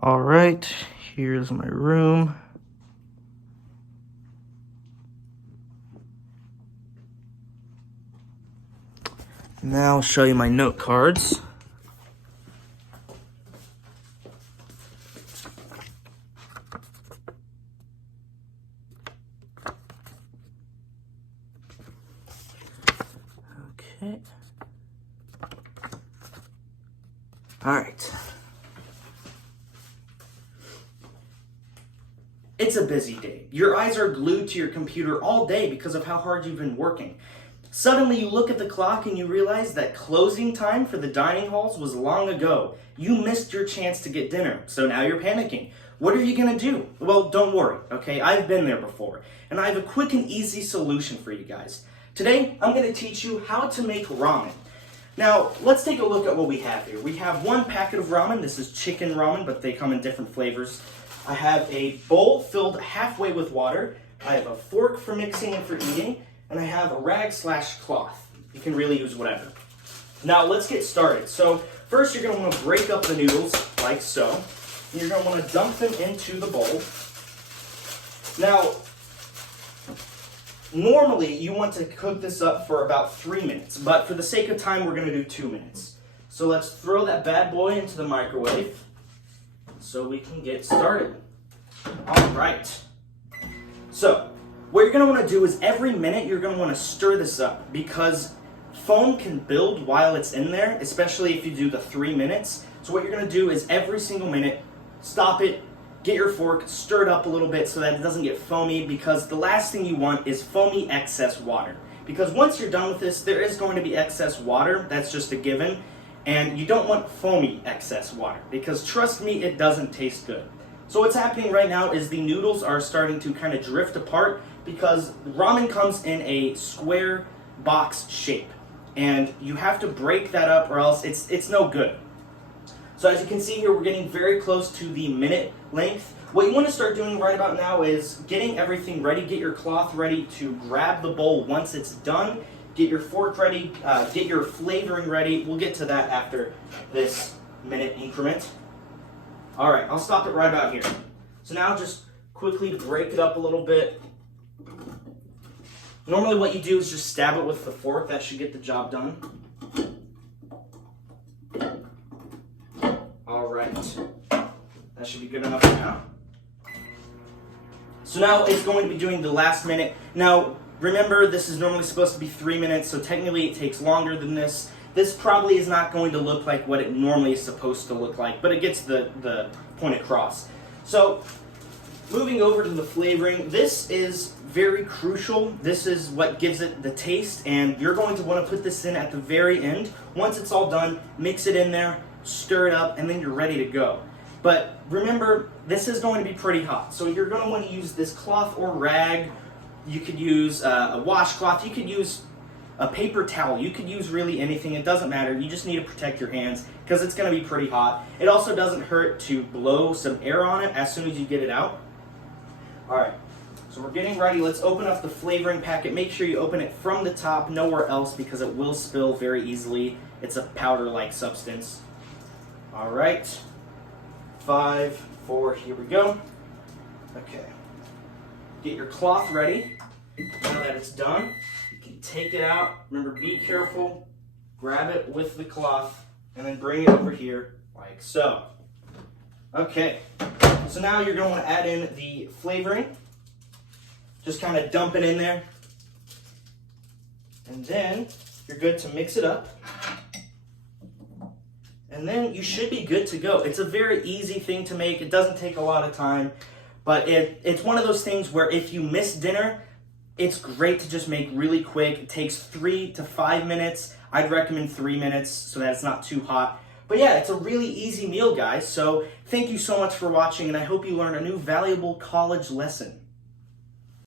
All right, here's my room. Now I'll show you my note cards. Okay. All right. It's a busy day. Your eyes are glued to your computer all day because of how hard you've been working. Suddenly you look at the clock and you realize that closing time for the dining halls was long ago. You missed your chance to get dinner, so now you're panicking. What are you gonna do? Well, don't worry, okay? I've been there before, and I have a quick and easy solution for you guys. Today, I'm gonna teach you how to make ramen. Now, let's take a look at what we have here. We have one packet of ramen. This is chicken ramen, but they come in different flavors. I have a bowl filled halfway with water. I have a fork for mixing and for eating, and I have a rag/cloth. You can really use whatever. Now, let's get started. So, first you're gonna wanna break up the noodles, like so. And you're gonna wanna dump them into the bowl. Now, normally, you want to cook this up for about 3 minutes, but for the sake of time, we're gonna do 2 minutes. So let's throw that bad boy into the microwave so we can get started. All right. So, what you're gonna wanna do is every minute, you're gonna wanna stir this up because foam can build while it's in there, especially if you do the 3 minutes. So what you're gonna do is every single minute, stop it, get your fork, stir it up a little bit so that it doesn't get foamy, because the last thing you want is foamy excess water. Because once you're done with this, there is going to be excess water, that's just a given, and you don't want foamy excess water, because trust me, it doesn't taste good. So what's happening right now is the noodles are starting to kind of drift apart because ramen comes in a square box shape, and you have to break that up or else it's no good. So as you can see here, we're getting very close to the minute length. What you want to start doing right about now is getting everything ready. Get your cloth ready to grab the bowl once it's done. Get your fork ready. Get your flavoring ready. We'll get to that after this minute increment. All right, I'll stop it right about here. So now just quickly break it up a little bit. Normally what you do is just stab it with the fork. That should get the job done. All right, that should be good enough for now. So now it's going to be doing the last minute. Now, remember, this is normally supposed to be 3 minutes, so technically it takes longer than this. This probably is not going to look like what it normally is supposed to look like, but it gets the point across. So, moving over to the flavoring, this is very crucial. This is what gives it the taste, and you're going to want to put this in at the very end. Once it's all done, mix it in there, stir it up, and then you're ready to go. But remember, this is going to be pretty hot, so you're going to want to use this cloth or rag. You could use a washcloth. You could use a paper towel. You could use really anything. It doesn't matter. You just need to protect your hands because it's going to be pretty hot. It also doesn't hurt to blow some air on it as soon as you get it out. All right, so we're getting ready. Let's open up the flavoring packet. Make sure you open it from the top, nowhere else, because it will spill very easily. It's a powder-like substance. All right, 5, 4, here we go. Okay, get your cloth ready. Now that it's done, you can take it out. Remember, be careful. Grab it with the cloth and then bring it over here like so. Okay, so now you're going to want to add in the flavoring. Just kind of dump it in there. And then you're good to mix it up. And then you should be good to go. It's a very easy thing to make. It doesn't take a lot of time. But it's one of those things where if you miss dinner, it's great to just make really quick. It takes 3 to 5 minutes. I'd recommend 3 minutes so that it's not too hot. But yeah, it's a really easy meal, guys. So thank you so much for watching, and I hope you learned a new valuable college lesson.